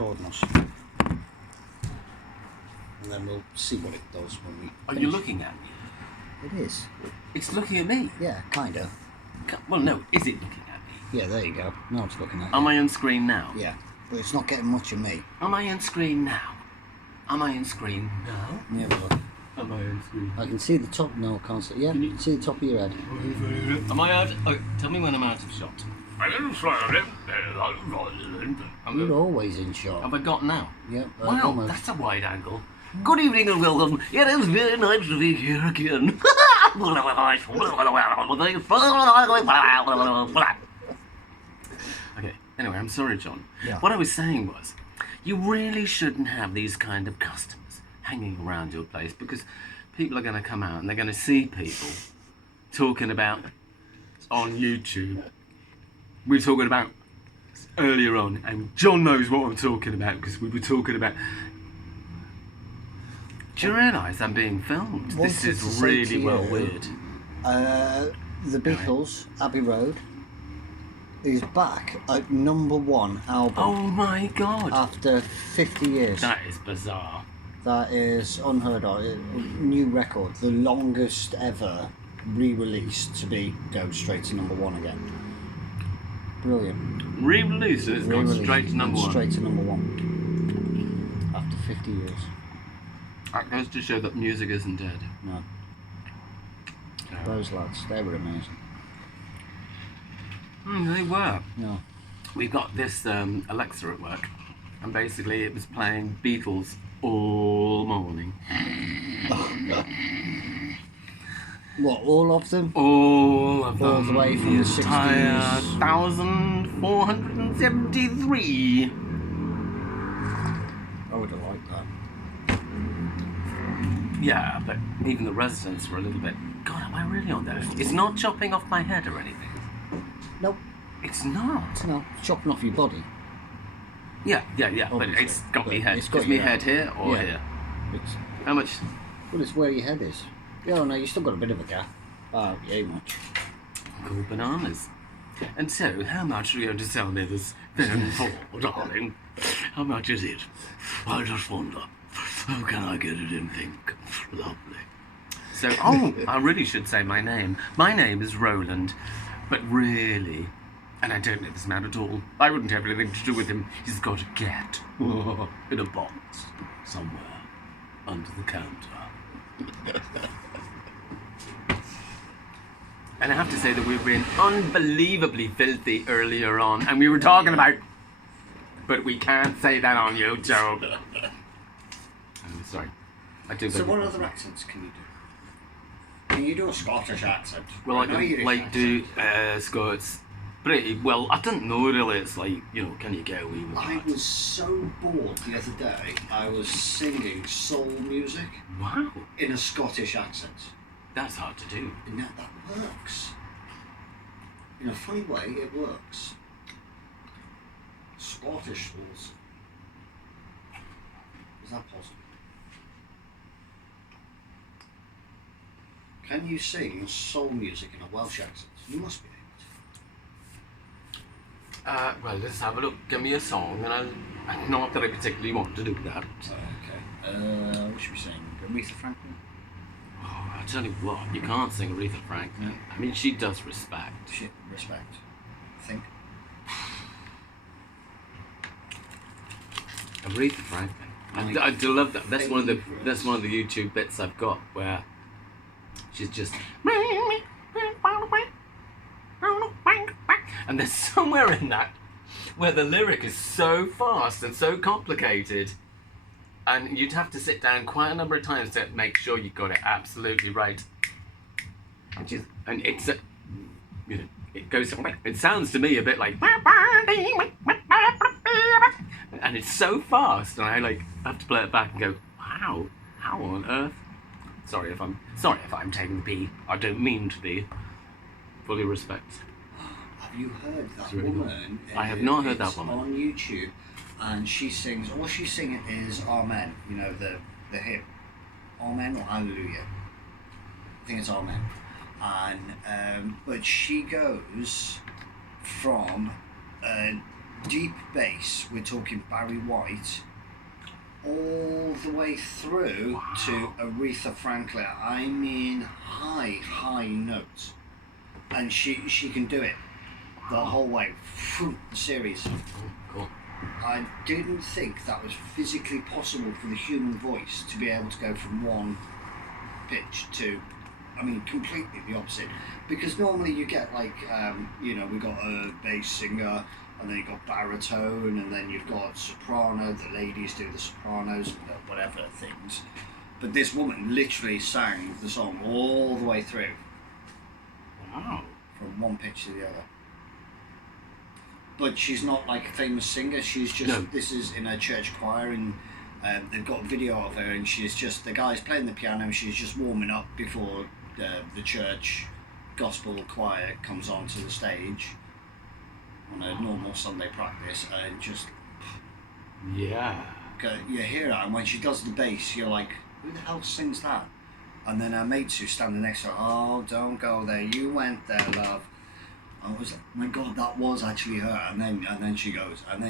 recording us. And then we'll see what it does when we Are finish. you looking at me? It is. It's looking at me. Yeah, kinda. Well, no, is it looking at me? Yeah, there you go. Now it's looking at Am you. I on screen now? Yeah, but it's not getting much of me. Am I on screen now? Am I on screen now? Yeah, look. Am I on screen? I can see the top. No, I can't see. Yeah, you can see the top of your head. Am I out? Oh, tell me when I'm out of shot. You're always in shot. Have I got now? Yeah, Wow, almost. that's a wide angle. Good evening and welcome. It is very nice to be here again. Okay, anyway, I'm sorry, John. Yeah. What I was saying was, you really shouldn't have these kind of customers hanging around your place, because people are going to come out and they're going to see people talking about on YouTube. We were talking about earlier on, and John knows what I'm talking about because we were talking about. Do you realise I'm being filmed? This Wanted to is say really to well you, weird. The Beatles, Abbey Road, is back at #1 album Oh my god! after 50 years. That is bizarre. That is unheard of. New record, the longest ever re-release to go straight to #1 again. Brilliant. Re-release and it's gone Re-release, straight to number one. Straight to #1 after 50 years. That goes to show that music isn't dead. No. Those lads, they were amazing. They were. No. We've got this Alexa at work, and basically it was playing Beatles all morning. What, all of them? All of them. All the way from the 60s. entire 1,473. I would have liked that. Yeah, but even the residents were a little bit. God, am I really on that? It's not chopping off my head or anything. Nope. It's not. It's not chopping off your body. Yeah. But Obviously, it's got me but head. it's got Is me your head head. here or Yeah. here? It's, How much? well, it's where your head is. Yeah, no, you still got a bit of a gap. Oh, yeah, much. Cool bananas. And so, how much are you going to sell me this thing for, darling? How much is it? I just wonder. How can I get it in pink? Lovely. So, I really should say my name. My name is Rowland, but really, and I don't know this man at all. I wouldn't have anything to do with him. He's got a cat in a box somewhere under the counter. And I have to say that we've been unbelievably filthy earlier on, and we were talking about, but we can't say that on YouTube. I'm sorry. I do. So what other accents can you do? Can you do a Scottish accent? Well, I can do Scots pretty well. I don't know really. It's like, can you get away with I that? was so bored the other day, I was singing soul music Wow, in a Scottish accent. that's hard to do. And that works. In a funny way, it works. Scottish souls. Is that possible? Can you sing soul music in a Welsh accent? You must be able Well, let's have a look. Give me a song, and not that I particularly want to do that. to. Okay. What should we sing? Aretha Franklin? Oh, I tell you what, you can't sing Aretha Franklin. I mean, she does respect. Shit, respect. I think. Aretha Franklin. I do love that. That's one of the YouTube bits I've got where she's just, and there's somewhere in that where the lyric is so fast and so complicated, and you'd have to sit down quite a number of times to make sure you got it absolutely right. And it's it goes. It sounds to me a bit like. And it's so fast, and I have to play it back and go, wow, how on earth? Sorry if I'm taking the pee. I don't mean to be. Fully respect. Have you heard that really woman? I have not heard that woman. On YouTube, and she sings. All she's singing is Amen. You know the hymn, Amen or Hallelujah. I think it's Amen. And but she goes from deep bass, we're talking Barry White, all the way through to Aretha Franklin. I mean, high notes, and she can do it the whole way through the series. Cool. I didn't think that was physically possible for the human voice to be able to go from one pitch to, I mean, completely the opposite. Because normally you get like, we got a bass singer, and then you've got baritone, and then you've got soprano, the ladies do the sopranos, whatever things. But this woman literally sang the song all the way through. Wow. From one pitch to the other. But she's not like a famous singer, she's just, No. This is in a church choir, and they've got a video of her, and she's just, the guy's playing the piano, and she's just warming up before the church gospel choir comes onto the stage on a normal Sunday practice, and just Yeah. you hear her, and when she does the bass, you're like, who the hell sings that? And then her mates who's standing next to her, oh, don't go there, you went there, love. I was like, my God, that was actually her. And then she goes, and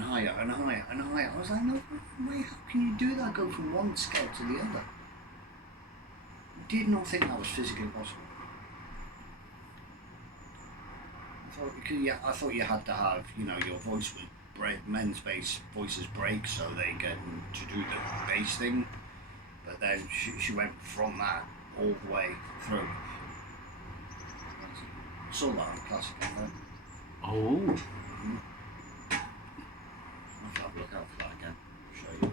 higher, and higher, and higher. I was like, no way, how can you do that? Go from one scale to the other. Did not think that was physically possible. I thought you had to have, your voice would break, men's voices break, so they get to do the bass thing. But then she went from that all the way through. Saw that on Classic FM. Oh. Mm-hmm. I'll have a look out for that again. I'll show you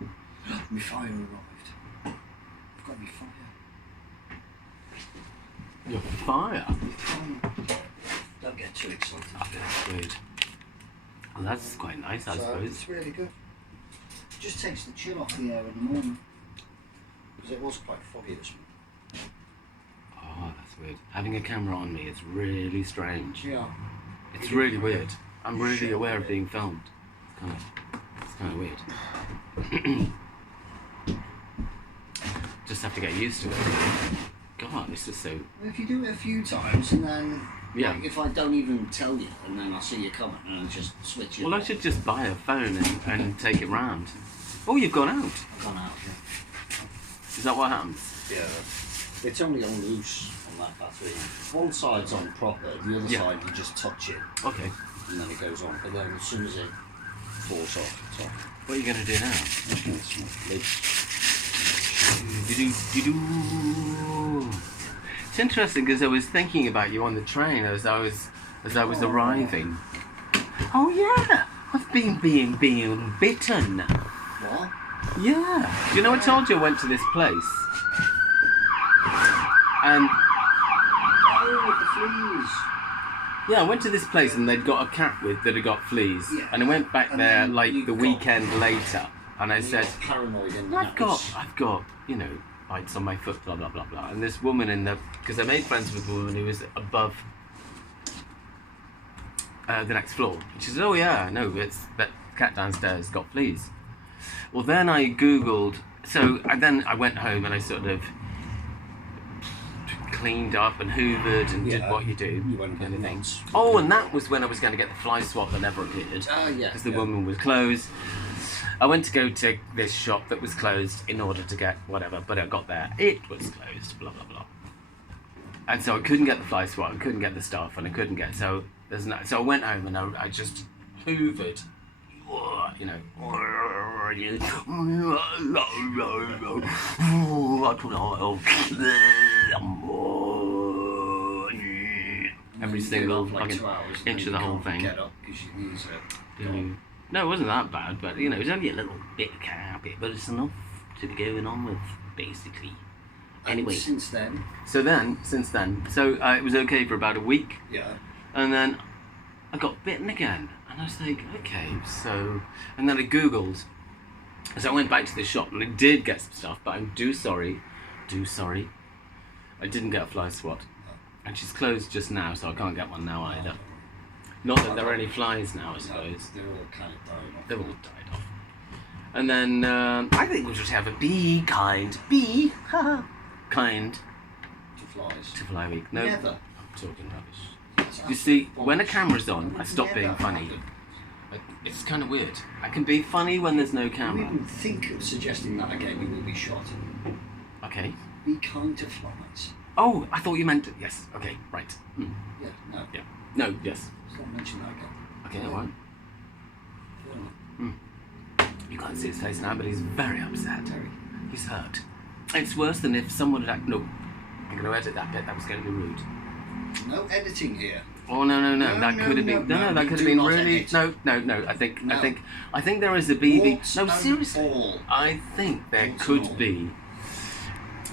it. My fire arrived. I've got my fire. Your fire? Don't get too excited. That's good. Well, that's quite nice, I suppose. It's really good. It just takes the chill off the air in the morning. Because it was quite foggy this morning. Oh, that's weird. Having a camera on me is really strange. Yeah. It's really weird. I'm really aware of being filmed. It's kind of weird. Just have to get used to it. God, this is so... If you do it a few times, and then... Yeah. Like, if I don't even tell you, and then I see you coming, and I just switch it Well, I off. should just buy a phone and take it round. Oh, you've gone out. I've gone out, yeah. Is that what happens? Yeah. It's only on loose on that battery. One side's on proper, the other side you just touch it, Okay. and then it goes on. But then as soon as it falls off, it's off. What are you going to do now? It's interesting because I was thinking about you on the train as I was arriving. Oh yeah, I've been being bitten. What? Yeah. You know, I told you I went to this place. And Oh, with the fleas. yeah, I went to this place and they'd got a cat that had got fleas. Yeah. And I went back And there then like you the got- weekend later, and I said, Paranoid in the I've house. got, bites on my foot, blah, blah, blah, blah. And this woman because I made friends with a woman who was above the next floor. And she said, oh yeah, no, it's that cat downstairs got fleas. Well, then I Googled, then I went home and I sort of cleaned up and hoovered and did what you do. You went kind of thing. nuts. Oh, and that was when I was going to get the fly swap that never appeared. Yeah. Because the woman was closed. I went to go to this shop that was closed in order to get whatever, but I got there, it was closed, blah, blah, blah. And so I couldn't get the fly swat, I couldn't get the stuff, and I couldn't get, so I went home and I just hoovered, every single fucking inch of the whole thing. Get up because you use it. No, it wasn't that bad, but it was only a little bit of carpet, but it's enough to be going on with, basically. Anyway, And since then, it was okay for about a week, yeah. and then I got bitten again, and I was like, okay, so, and then I Googled, so I went back to the shop, and I did get some stuff, but I'm sorry, I didn't get a fly swat, and she's closed just now, so I can't get one now either. Not that there are any flies now, I suppose. They're all kind of dying off. They've all died off. And then, I think we'll just have a kind To flies. to fly week. No, Never. I'm talking rubbish. You see, when a camera's on, I stop being funny. It's kind of weird. I can be funny when there's no Don't camera. even think of suggesting that again, you will be shot. Okay. Be kind to flies. Oh, I thought you meant... Yes, okay, right. Yeah, no. Yeah. No, yes. Let's not mention that again. Okay, I won't. Yeah. You can't see his face now, but he's very upset. Terry. He's hurt. It's worse than if someone had... No, I'm going to edit that bit. That was going to be rude. No editing here. Oh no! No, that no, could have been no, that we could have do been not really edit. no. No. I think there is a BB. Warts No, and seriously. all. I think there Warts and could all. be.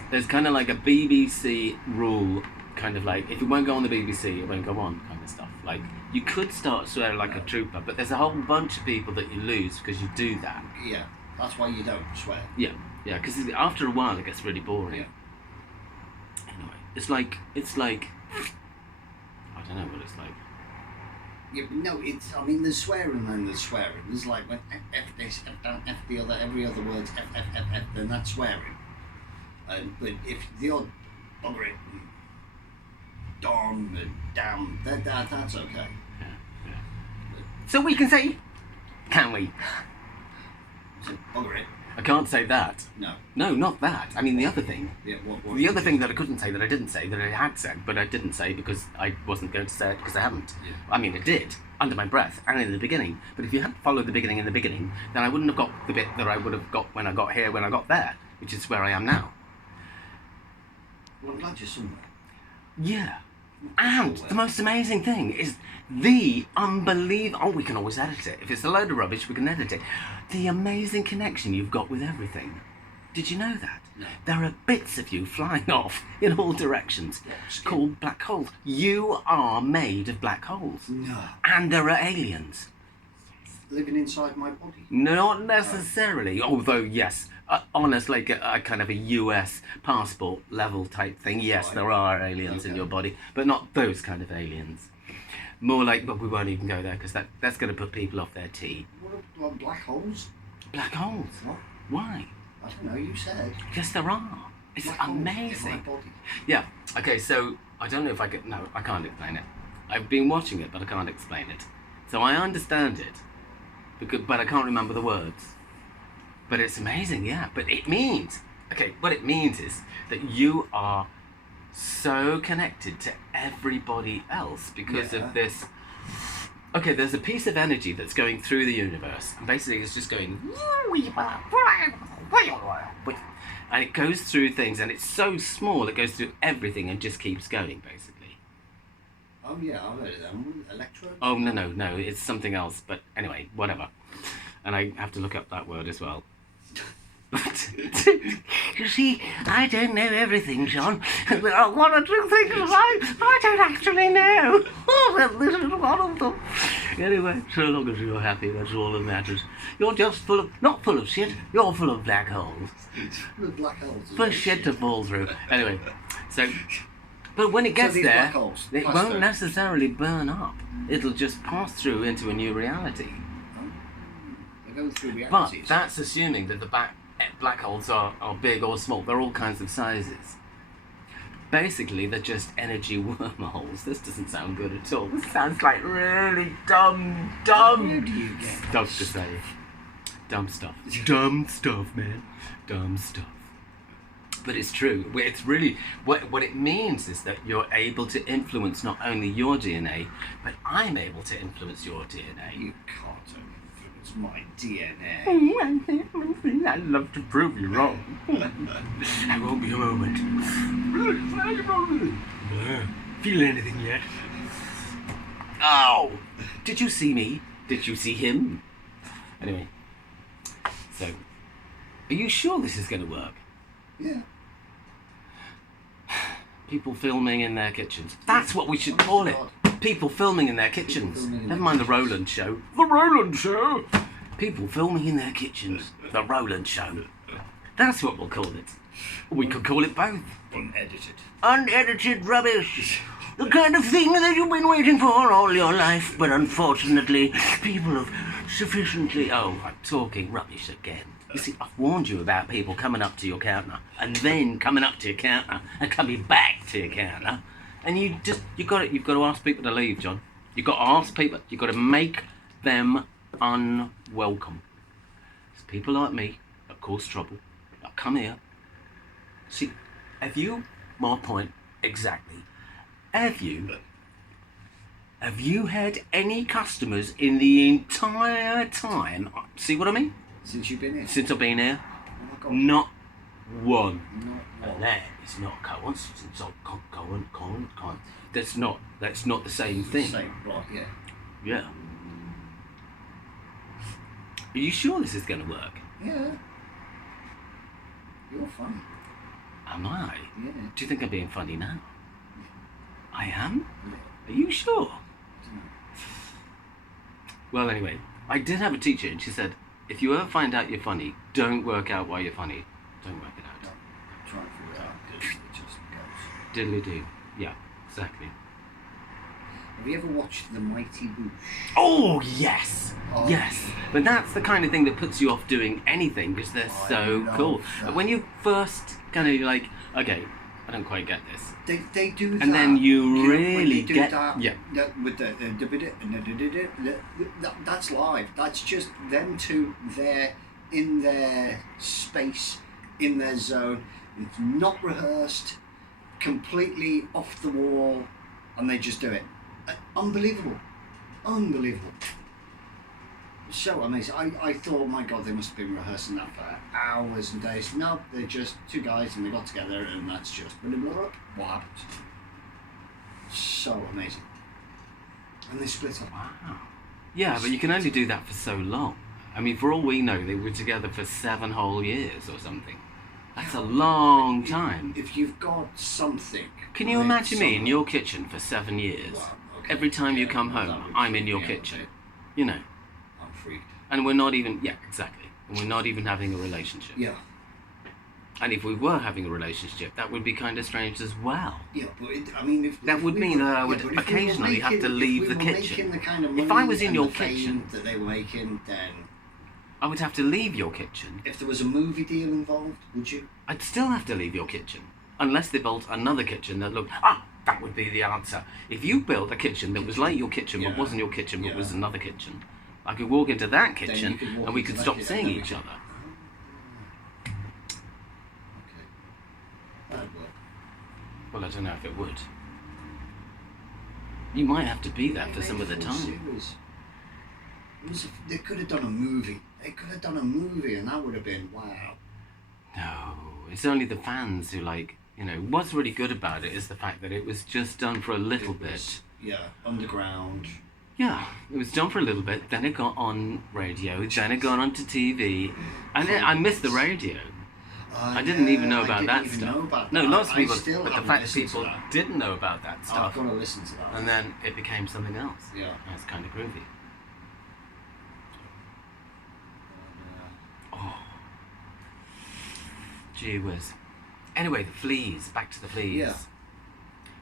There's kind of like a BBC rule, kind of like if you won't go on the BBC, it won't go on, kind of stuff. Like you could start swearing like a trooper, but there's a whole bunch of people that you lose because you do that. Yeah, that's why you don't swear. Yeah, because after a while it gets really boring. Yeah. Anyway, it's like I don't know what it's like. Yeah, but no, it's. I mean, there's swearing and there's swearing. There's like when F this, F that, F the other, every other word's F, then that's swearing. But if the odd bugger it, and darn, and damn, that's okay. Yeah. So we can say, can we? So bugger it. I can't say that. No. No, not that. I mean the other thing. Yeah. What? The other thing that I couldn't say, that I didn't say, that I had said, but I didn't say because I wasn't going to say it because I haven't. Yeah. I mean, I did, under my breath, and in the beginning. But if you hadn't followed the beginning in the beginning, then I wouldn't have got the bit that I would have got when I got here, when I got there, which is where I am now. Well, I'm glad you're somewhere. Yeah. And the most amazing thing is the unbelievable... Oh, we can always edit it. If it's a load of rubbish, we can edit it. The amazing connection you've got with everything. Did you know that? No. There are bits of you flying off in all directions called black holes. You are made of black holes. No. And there are aliens. Living inside my body. Not necessarily, although yes, honestly, a kind of a US passport level type thing. Yes, Right. there are aliens in your body, but not those kind of aliens. More like, but we won't even go there because that's going to put people off their tea. What black holes? Black holes? What? Why? I don't know. You said. Yes, there are. It's Black holes in my amazing. body. Yeah. Okay, so I don't know if I could. No, I can't explain it. I've been watching it, but I can't explain it. So I understand it, but I can't remember the words. But it's amazing, yeah. But it means, okay, what it means is that you are so connected to everybody else because of this. Okay, there's a piece of energy that's going through the universe, and basically it's just going, and it goes through things, and it's so small it goes through everything and just keeps going, basically. Oh yeah, I've heard of them. Electrode? Oh no, it's something else. But anyway, whatever. And I have to look up that word as well. You see, I don't know everything, John. There are one or two things I don't actually know. Oh, well, this is one of them. Anyway, so long as you're happy, that's all that matters. You're just full of, not full of shit, you're full of black holes. Full of black holes. For shit to fall through. Anyway, so, but when it gets these there, black holes it pass won't through. necessarily burn up. It'll just pass through into a new reality. They're going through But realities. that's assuming that the black holes are big or small. They're all kinds of sizes. Basically, they're just energy wormholes. This doesn't sound good at all. This sounds like really dumb Where do you get stuff to say. Dumb stuff. Dumb stuff, man. Dumb stuff. But it's true. It's really... What it means is that you're able to influence not only your DNA, but I'm able to influence your DNA. You can't influence my DNA. I'd love to prove you wrong. I won't be a moment. Feel anything yet? Oh! Did you see me? Did you see him? Anyway, so, are you sure this is going to work? Yeah. People filming in their kitchens. That's what we should call it. People filming in their kitchens. filming in Never their mind the Rowland show. The Rowland show! People filming in their kitchens. The Rowland show. That's what we'll call it. We could call it both. Unedited. Unedited rubbish. The kind of thing that you've been waiting for all your life, but unfortunately, people have sufficiently... Oh, I'm talking rubbish again. You see, I've warned you about people coming up to your counter, and then coming up to your counter, and coming back to your counter, And you've got to ask people to leave, John. You've got to ask people. You've got to make them unwelcome. It's people like me that cause trouble, that come here. See, my point exactly. Have you had any customers in the entire time? See what I mean? Since you've been here? Since I've been here? Oh my God. Not one. Not one. And that is not coincidence. That's not the same thing. Same block, yeah. Yeah. Are you sure this is going to work? Yeah. You're funny. Am I? Yeah. Do you think I'm being funny now? I am? Yeah. Are you sure? Well, anyway, I did have a teacher and she said, if you ever find out you're funny, don't work out why you're funny. Don't work it out. Try and figure it out because it just goes. Diddly-do. Yeah, exactly. Have you ever watched The Mighty Boosh? Oh, yes! Oh, yes! But that's the kind of thing that puts you off doing anything because they're so cool. that. But when you first kind of like, okay, I don't quite get this. They do that. And then you know, when really they do get... that, Yeah. with that's live. That's just them two there in their space, in their zone. It's not rehearsed, completely off the wall, and they just do it. Unbelievable. So amazing. I thought, my God, they must have been rehearsing that for hours and days. No, they're just two guys and they got together and that's just blah, blah, blah, what happened. So amazing. And they split up. Wow. Yeah, but you can only do that for so long. I mean, for all we know, they were together for 7 whole years or something. That's a long time. If you've got something... Can you imagine me in your kitchen for 7 years? Well, okay. Every time you come that home, would I'm in your freak me out, kitchen. mate. You know. I'm freaked. And we're not even... Yeah, exactly. And we're not even having a relationship. Yeah. And if we were having a relationship, that would be kind of strange as well. Yeah, but I mean... That would mean that I would occasionally have to leave the kitchen. If I was in your kitchen... that they were making, then... I would have to leave your kitchen. If there was a movie deal involved, would you? I'd still have to leave your kitchen. Unless they built another kitchen that looked... that would be the answer. If you built a kitchen that was like your kitchen, but wasn't your kitchen, but was another kitchen, I could walk into that kitchen and we could stop seeing each other. Okay. That'd work. Well, I don't know if it would. You might have to be there for some of the time. They could have done a movie. They could have done a movie and that would have been, wow. No, it's only the fans who what's really good about it is the fact that it was just done for a little bit. Yeah, underground. Yeah, it was done for a little bit, then it got on radio, then it got onto TV, and I missed the radio. I didn't even know about that stuff. No, lots of people, but the fact that people didn't know about that stuff. I've got to listen to that. And then it became something else. Yeah. That's kind of groovy. Oh. Gee whiz. Anyway, the fleas. Back to the fleas. Yeah.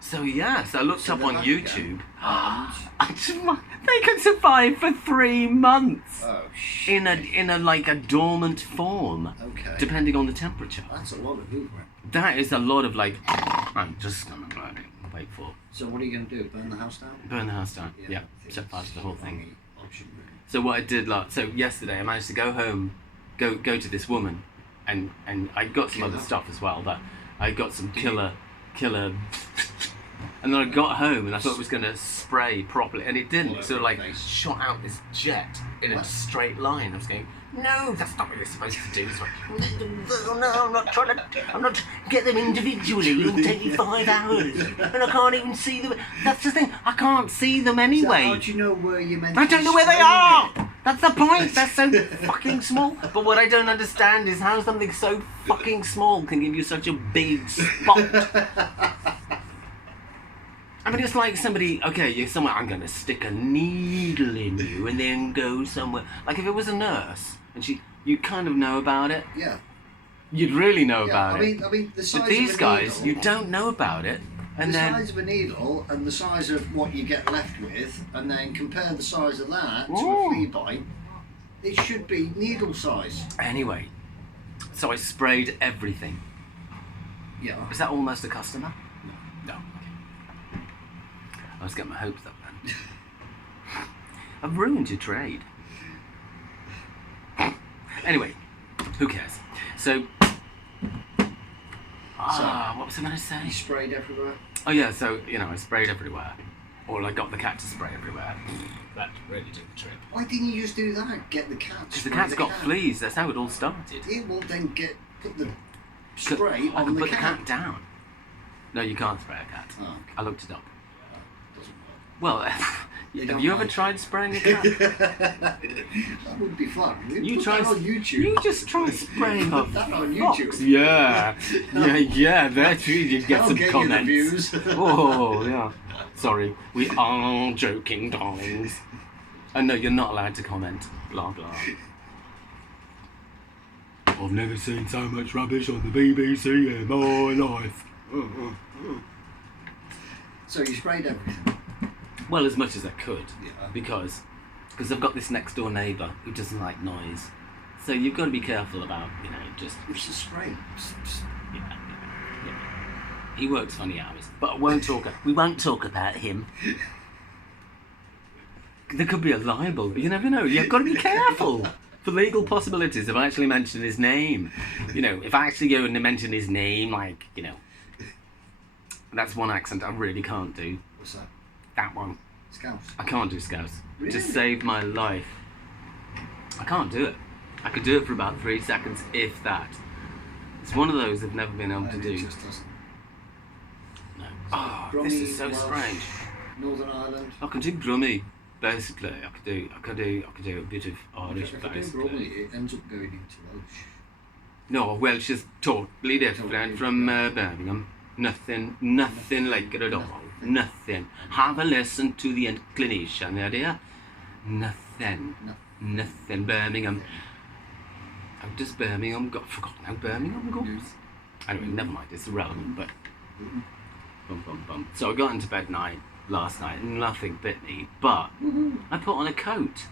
So I looked up on YouTube. And They can survive for 3 months. oh shit. In a like a dormant form. Okay. Depending on the temperature. That's a lot of hoovering. That is a lot of like. I'm just gonna burn it. Wait for. So what are you going to do? Burn the house down? Burn the house down. Yeah. I think Set fire to the whole it's thing. the option, really. So what I did yesterday, I managed to go home, go to this woman, and I got some other stuff as well. But I got some killer, and then I got home and I thought it was going to spray properly, and it didn't. So like shot out this jet in a straight line. I was going, no, that's not what you're supposed to do. So no, I'm not trying to. I'm not get them individually. It'll take you 5 hours, and I can't even see them. That's the thing. I can't see them anyway. So how do you know where you're meant I to don't know where they spray are! it? That's the point! They're so fucking small. But what I don't understand is how something so fucking small can give you such a big spot. I mean, it's like somebody, okay, you're somewhere, I'm going to stick a needle in you and then go somewhere. Like if it was a nurse and you'd kind of know about it. Yeah. You'd really know about it. I mean, the size But these of a guys, needle, you don't know about it. And the then, size of a needle and the size of what you get left with, and then compare the size of that to Ooh. a flea bite, it should be needle size. anyway, so I sprayed everything. Yeah. Is that almost a customer? No. Okay. I was getting my hopes up then. I've ruined your trade. Anyway, who cares? So, what was I going to say? You sprayed everywhere? Oh yeah, so, I sprayed everywhere. Or I got the cat to spray everywhere. That really did the trick. Why didn't you just do that? Get the cat. Because the cat's got fleas, that's how it all started. Yeah, well then put the spray I on can the put cat. the cat down. No, you can't spray a cat. Oh, okay. I looked it up. Doesn't work. Well, have you ever tried spraying a cat? That would be fun. You put try that on YouTube. You just try spraying a Put that on fox. YouTube. Yeah, that's true. You'd get I'll some get comments. you the views. Oh, yeah. Sorry, we are joking, darlings. Oh no, you're not allowed to comment. Blah blah. I've never seen so much rubbish on the BBC in my life. So you sprayed everything? Well, as much as I could, Yeah. because I've got this next door neighbour who doesn't like noise. So you've got to be careful about, just. It's a spray. Yeah. He works funny hours, but we won't talk about him. There could be a libel. You never know. You've got to be careful for legal possibilities if I actually mention his name. If I actually go and mention his name, that's one accent I really can't do. What's that? That one. Scouse. I can't do Scouse. Really? Just saved my life. I can't do it. I could do it for about 3 seconds, if that. It's one of those I've never been able to do. It just doesn't. No. Oh, Brummy, this is so Welsh, strange. Northern Ireland. I can do Brummy, basically. I could do a bit of Irish, If I do basically. Brummy, it ends up going into Welsh. No, Welsh is totally different from Birmingham. Nothing like it at all. Nothing. Have a listen to the inclination, dear. Nothing. Birmingham. How does Birmingham go? I've forgotten how Birmingham goes. Anyway, never mind. It's irrelevant, but. Bum. So I got into bed last night and nothing bit me, but I put on a coat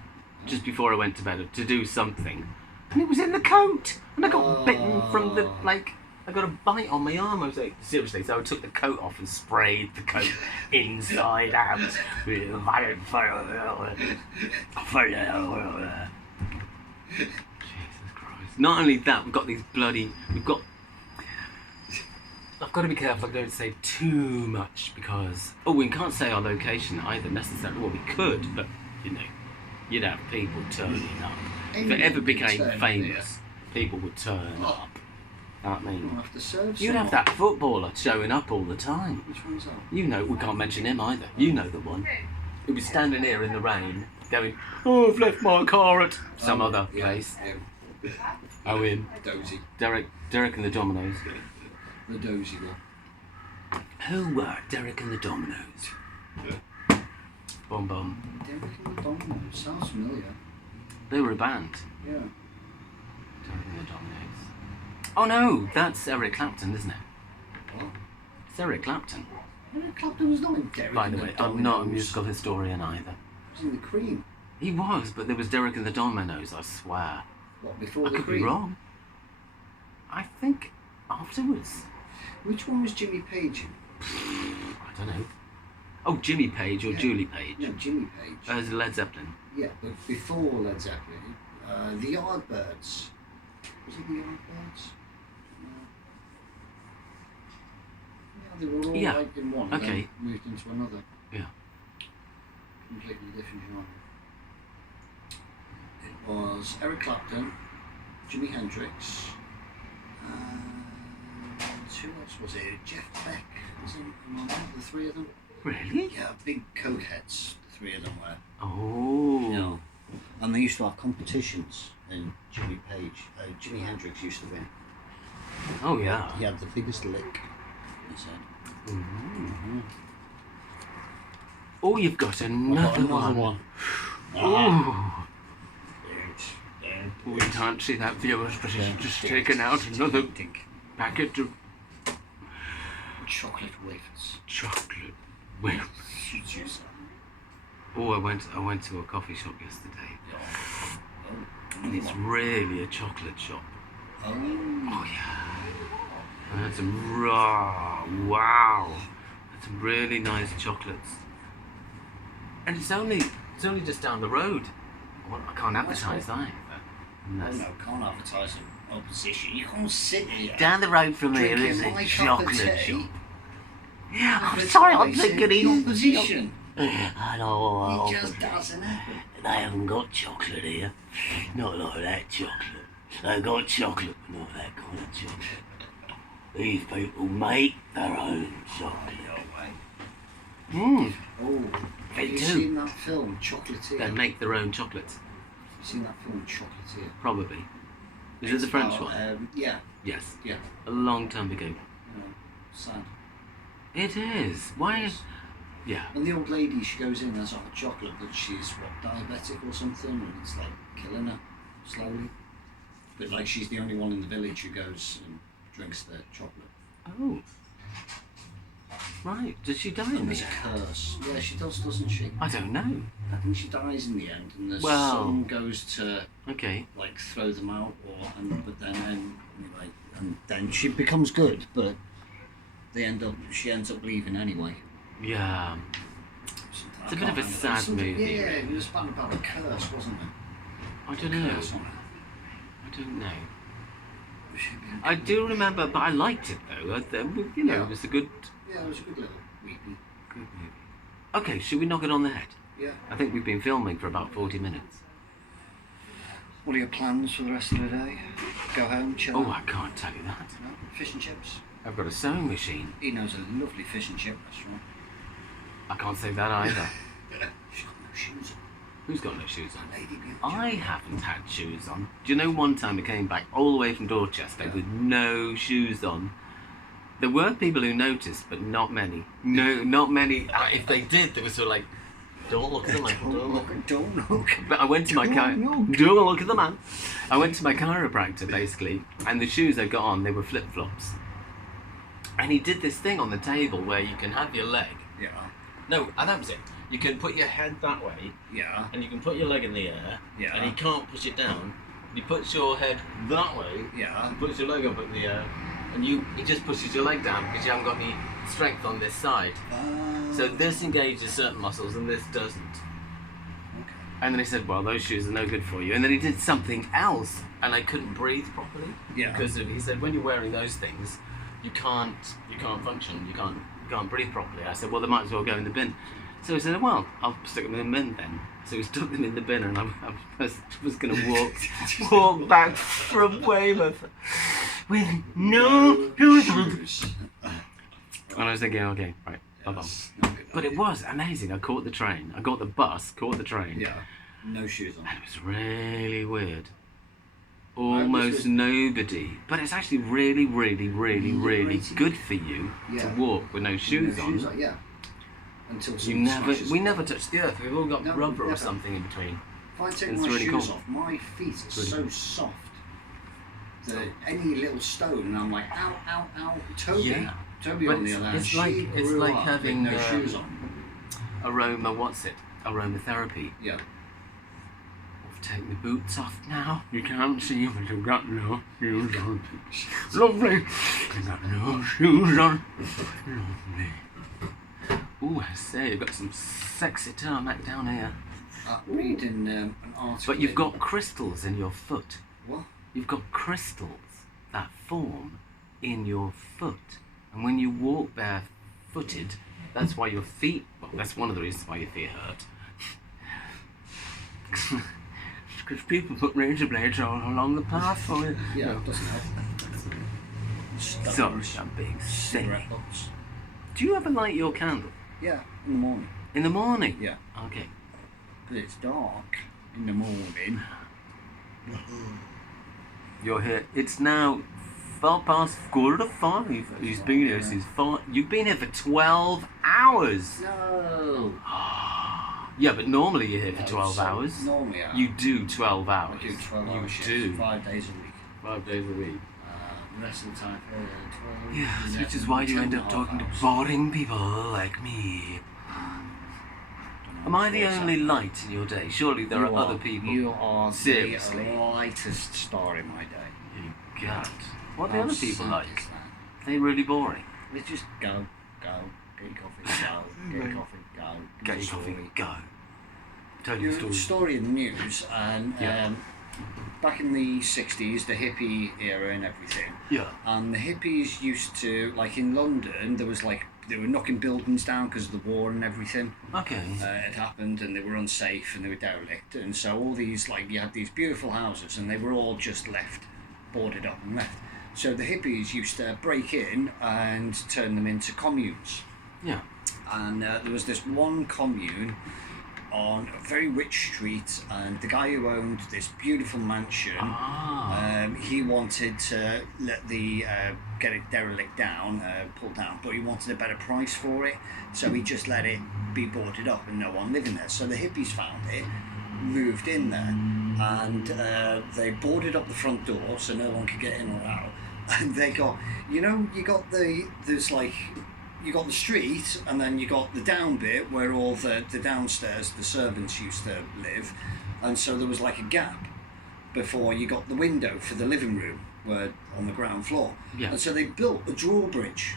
just before I went to bed to do something, and it was in the coat, and I got bitten from the I got a bite on my arm. I was like, seriously, so I took the coat off and sprayed the coat inside out with violent fire. Jesus Christ. Not only that, I've got I've got to be careful I don't say too much because we can't say our location either necessarily. Well, we could, but you'd have people turning up. If it ever became famous, people would turn up. I mean, We'll have to serve you'd have that footballer showing up all the time. Which one's that? We can't mention him either. You know the one. He'll be standing here in the rain, going, "Oh, I've left my car at some other place." Yeah. Owen, Dozy. Derek and the Dominoes. The dozy one. Who were Derek and the Dominoes? Bum. Derek and the Dominoes. Sounds familiar. They were a band. Yeah. Derek and the Dominoes. Oh no, that's Eric Clapton, isn't it? What? It's Eric Clapton. Eric Clapton was not in Derek By the and way, the I'm not a Dominoes. musical historian either. He was in the Cream. He was, but there was Derek and the Dominoes, I swear. What, before I the could Cream? be wrong. I think afterwards. Which one was Jimmy Page in? I don't know. Oh, Jimmy Page or Julie Page? No, Jimmy Page. As Led Zeppelin. Yeah, but before Led Zeppelin, the Yardbirds. Was it the Yardbirds? Yeah, they were all Yeah. like in one. Okay. And then moved into another. Yeah. Completely different genre. It was Eric Clapton, Jimi Hendrix, who else was it? Jeff Beck was in on that, the three of them. Really? Yeah, big cokeheads, the three of them were. Oh. Yeah. And they used to have competitions in Jimmy Page. Jimi Hendrix used to win. Oh yeah. He had the biggest lick, he said. Mm-hmm. Oh, you've got I've another, got another one. Oh. We can't see that, viewers, but he's just taken out another packet of Chocolate wafers. chocolate wafers. Juice. Oh, I went to a coffee shop yesterday, Oh. and it's really a chocolate shop. Oh. Oh yeah. I had some wow. Had some really nice chocolates. And it's only just down the road. Well, I can't advertise that. Oh no, can't advertise an opposition. You can't sit here. Down the road from here is drinking a my cup of chocolate tea. shop. Yeah, I'm sorry, I'm thinking in opposition. I know. It just doesn't happen. They haven't got chocolate here. Not like that chocolate. They've got chocolate, but not that kind of chocolate. These people make their own chocolate. Oh, have you seen that film, Chocolatier? They make their own chocolates. Have you seen that film, Chocolatier? Probably. Is it the French one? Yeah. Yes. Yeah. A long time ago. Sad. It is. Why? Yes. Yeah. And the old lady, she goes in, there's hot chocolate, but she's, diabetic or something, and it's like killing her slowly. But like she's the only one in the village who goes and drinks the chocolate. Oh. Right. Does she die in And there's the a end? curse. Yeah, she does, doesn't she? I don't know. I think she dies in the end, and the Well. son goes to Okay. like throw them out, but then she becomes good, but she ends up leaving anyway. Yeah. It's a bit of a sad movie. Yeah, it was about a curse, wasn't it? I don't know. Curse on it. I don't know. I do remember, but I liked it though. You know, it was a good Yeah, it was a good little weepy. movie. Okay, should we knock it on the head? Yeah. I think we've been filming for about 40 minutes. What are your plans for the rest of the day? Go home, chill Oh, out? I can't tell you that. No? Fish and chips. I've got a sewing machine. He knows a lovely fish and chip restaurant. I can't say that either. She's got no shoes on. Who's got no shoes on? Lady Beauty. I haven't had shoes on. Do you know one time I came back all the way from Dorchester with no shoes on? There were people who noticed, but not many. No, not many. If they did, they were sort of like, don't look at the man. Don't look. But I went to my don't look at the man. I went to my chiropractor basically, and the shoes I got on, they were flip flops. And he did this thing on the table where you can have your leg. Yeah. No, that was it. You can put your head that way, Yeah. and you can put your leg in the air, Yeah. and he can't push it down. He puts your head that way, Yeah. and puts your leg up in the air, and he just pushes your leg down because you haven't got any strength on this side. So this engages certain muscles and this doesn't. Okay. And then he said, well, those shoes are no good for you. And then he did something else, and I couldn't breathe properly. Yeah. Because he said, when you're wearing those things, you can't function, you can't breathe properly. I said, well, they might as well go in the bin. So he said, well, I'll stick them in the bin then. So he stuck them in the bin, and I was going to walk back from Weymouth with no shoes. And I was thinking, okay, right, bye-bye. But it was amazing. I caught the train. I got the bus, caught the train. Yeah. No shoes on. And it was really weird. Almost nobody. But it's actually really, really, really, really good for you to walk with no shoes on. Yeah. Until We never touch the earth. We've all got rubber or something in between. If I take It's my really shoes cool. off, my feet are really so cool. soft that any little stone, and I'm like, ow, ow, ow. Toby, Yeah. Toby But on the other hand, it's she like grew up having with no shoes on. Aromatherapy. Yeah. I've taken the boots off now. You can't see, but you've got no shoes on. Lovely. You've got no shoes on. Lovely. Ooh, I say, you've got some sexy tarmac down here. Reading an article. But you've got crystals in your foot. What? You've got crystals that form in your foot. And when you walk barefooted, that's why your feet, well, that's one of the reasons why your feet hurt. Because people put razor blades all along the path for you. Yeah, it doesn't help. Sorry, I'm being silly. Cigarette butts. Do you ever light your candle? Yeah, in the morning. In the morning? Yeah. Okay. But it's dark in the morning. You're here. It's now 5:15. He's been here since 5. You've been here for 12 hours. No. Yeah, but normally you're here for 12 so hours. Normally, You do 12 hours. I do 12 You hours shifts, do. 5 days a week. 5 days a week. The rest of the time, 12. Yes, which is why you end up talking to boring people like me. Am I the only light in your day? Surely there are other people. You are Seriously. the lightest star in my day. You can't. What are the other people sad like? is that? They're really boring. They just go, get your coffee, go, get your coffee, go. Get your coffee, story. go. Tell your story. Story in the news, and Yeah. back in the 60s, the hippie era and everything. Yeah. And the hippies used to, like in London, there was like, they were knocking buildings down because of the war and everything. Okay. It happened, and they were unsafe and they were derelict. And so all these, like, you had these beautiful houses and they were all just left, boarded up and left. So the hippies used to break in and turn them into communes. Yeah. And there was this one commune on a very rich street, and the guy who owned this beautiful mansion, he wanted to let the get it derelict down, pulled down, but he wanted a better price for it, so he just let it be boarded up and no one living there. So the hippies found it, moved in there, and they boarded up the front door so no one could get in or out. And they got, you got you got the street, and then you got the down bit where all the downstairs, the servants used to live, and so there was like a gap before you got the window for the living room, where on the ground floor. Yeah. And so they built a drawbridge.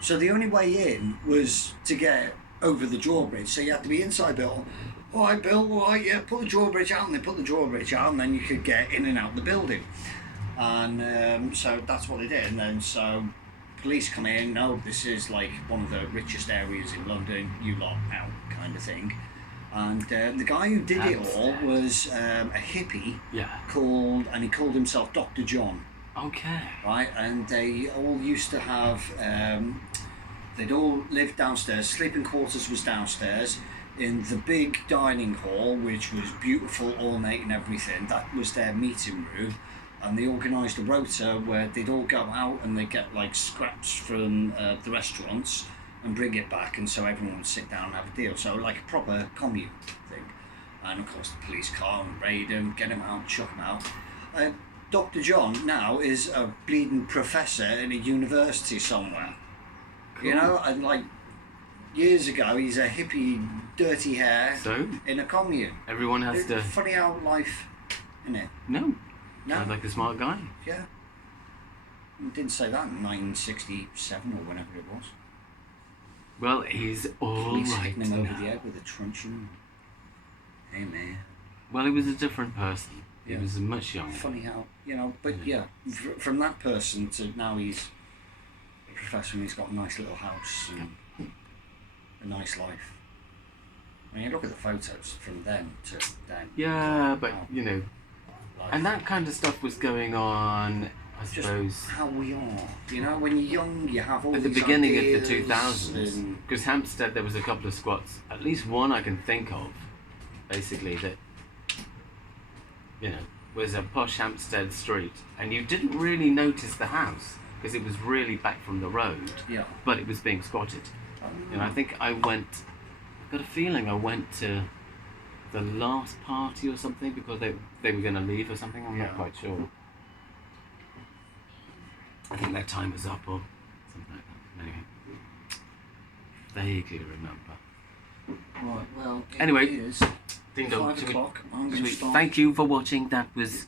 So the only way in was to get over the drawbridge. So you had to be inside Bill. All right, Bill. All right, yeah. Put the drawbridge out, and they put the drawbridge out, and then you could get in and out the building. And so that's what they did. And then so police come in. No, this is like one of the richest areas in London. You lot out, kind of thing. And the guy who did it all was a hippie. Yeah. He called himself Dr. John. Okay. Right, and they all used to have, they'd all lived downstairs. Sleeping quarters was downstairs. In the big dining hall, which was beautiful, ornate and everything, that was their meeting room. And they organised a rota where they'd all go out and they'd get like scraps from the restaurants and bring it back, and so everyone would sit down and have a deal. So like a proper commune thing. And of course the police come and raid them, get them out, chuck them out. Dr. John now is a bleeding professor in a university somewhere. Cool. You know, and like years ago he's a hippie, dirty hair in a commune. Everyone has to... Funny how life, innit? No. Sounds like a smart guy. Yeah. He didn't say that in 1967 or whenever it was. Well, he's all Police right hitting him over now. the head with a truncheon. Hey man. Well, he was a different person. Yeah. He was much younger. Funny how, but from that person to now he's a professor and he's got a nice little house and a nice life. I mean, you look at the photos from then to then. Yeah, but life. And that kind of stuff was going on, I suppose. Just how we are. When you're young, you have all at the these beginning of ideas the 2000s. Because Hampstead, there was a couple of squats, at least one I can think of, basically, that, was a posh Hampstead street. And you didn't really notice the house, because it was really back from the road. Yeah. But it was being squatted. And I think I've got a feeling I went to the last party or something because they were going to leave or something. I'm not quite sure. I think their time was up or something like that. Anyway, vaguely remember. Right, well, anyway, it is ding dong. 5 o'clock. I'm going to start. Thank you for watching. That was,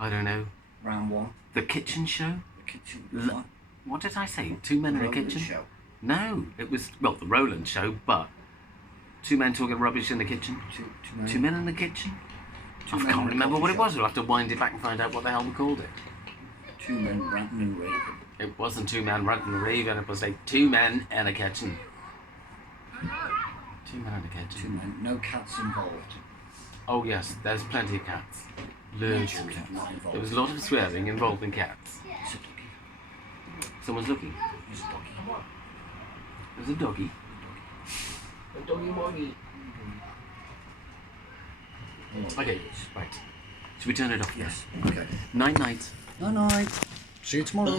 I don't know, round one. The Kitchen Show? The kitchen. What did I say? 2 men in a kitchen? Show. No, it was, the Rowland Show, but 2 men talking rubbish in the kitchen. Two men in the kitchen? I can't remember what it was. We'll have to wind it back and find out what the hell we called it. 2 men ranting and raving. It wasn't 2 men ranting and raving, it was like 2 men in a kitchen. 2 men in a kitchen. 2 men, no cats involved. Oh yes, there's plenty of cats. Loads of cats. There was a lot of swearing involving cats. It's a doggy. Someone's looking. It's a doggy. There's a doggy. A doggy woggy. Okay, right. Should we turn it off? Yes. Okay. Night night. Night night. See you tomorrow.